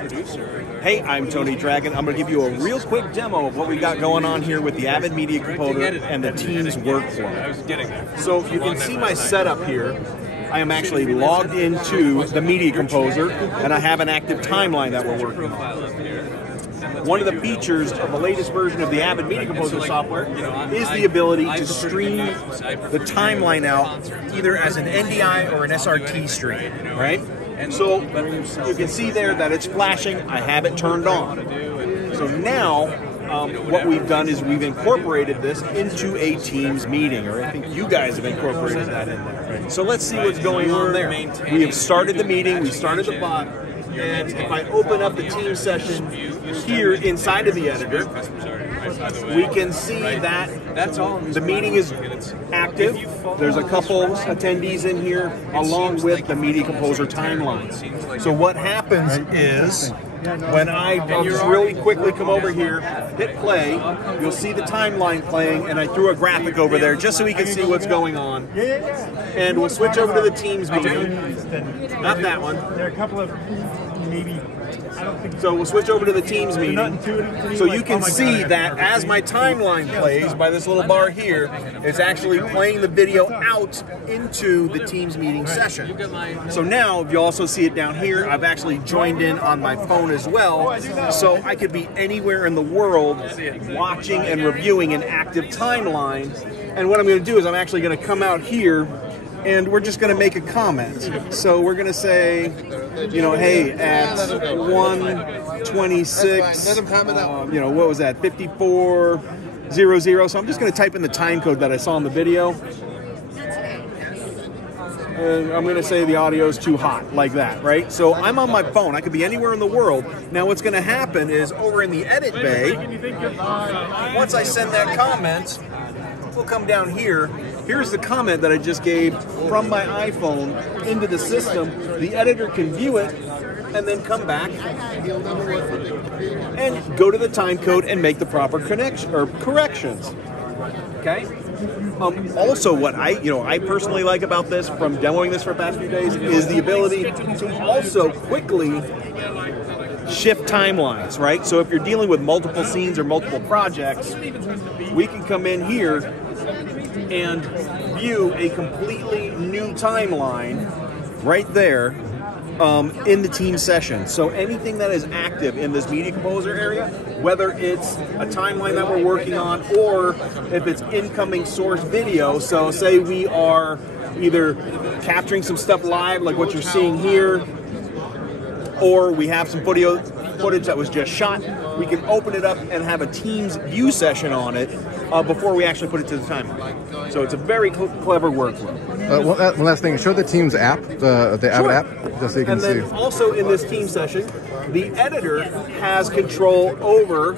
Hey, I'm Tony Dragan. I'm going to give you a real quick demo of what we got going on here with the Avid Media Composer and the Teams workflow. So you can see my setup here. I am actually logged into the Media Composer, and I have an active timeline that we're working on. One of the features of the latest version of the Avid Media Composer software is the ability to stream the timeline out either as an NDI or an SRT stream, right? So you can see there that it's flashing. I have it turned on. So now what we've done is we've incorporated this into a Teams meeting, or I think you guys have incorporated that in there. So let's see what's going on there. We have started the meeting, we started the bot, and if I open up the Teams session here inside of the editor, we can see that the meeting is active. There's a couple attendees in here along with the Media Composer timeline. So what happens is when I'll just really quickly come over here, hit play, you'll see the timeline playing, and I threw a graphic over there just so we can see what's going on. And we'll switch over to the Teams meeting. Not that one. There are a couple of maybe. So we'll switch over to the Teams meeting. So you can see that as my timeline plays by this little bar here, it's actually playing the video out into the Teams meeting session. So now, if you also see it down here, I've actually joined in on my phone as well. So I could be anywhere in the world watching and reviewing an active timeline. And what I'm going to do is I'm actually going to come out here and we're just going to make a comment. So we're going to say, you know, hey, at 1:26, you know, what was that, 54:00. So I'm just going to type in the time code that I saw in the video. And I'm going to say the audio is too hot, like that, right? So I'm on my phone. I could be anywhere in the world. Now what's going to happen is over in the edit bay, once I send that comment, we'll come down here. Here's the comment that I just gave from my iPhone into the system. The editor can view it and then come back and go to the time code and make the proper connection or corrections. Okay. Also, what I personally like about this, from demoing this for the past few days, is the ability to also quickly shift timelines, right? So if you're dealing with multiple scenes or multiple projects, we can come in here and view a completely new timeline right there in the team session. So anything that is active in this Media Composer area, whether it's a timeline that we're working on or if it's incoming source video, so say we are either capturing some stuff live like what you're seeing here, or we have some footage that was just shot, we can open it up and have a Teams view session on it before we actually put it to the timeline. So it's a very clever workflow. One last thing, show the Teams app, the Avid app, just so you can see. And then also in this Teams session, the editor has control over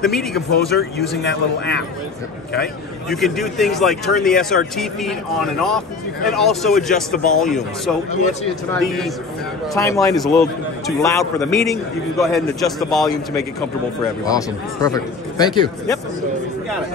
the Media Composer using that little app. Okay? You can do things like turn the Srt feed on and off, and also adjust the volume. So if the timeline is a little too loud for the meeting, you can go ahead and adjust the volume to make it comfortable for everyone. Awesome. Perfect. Thank you. Yep. Got it.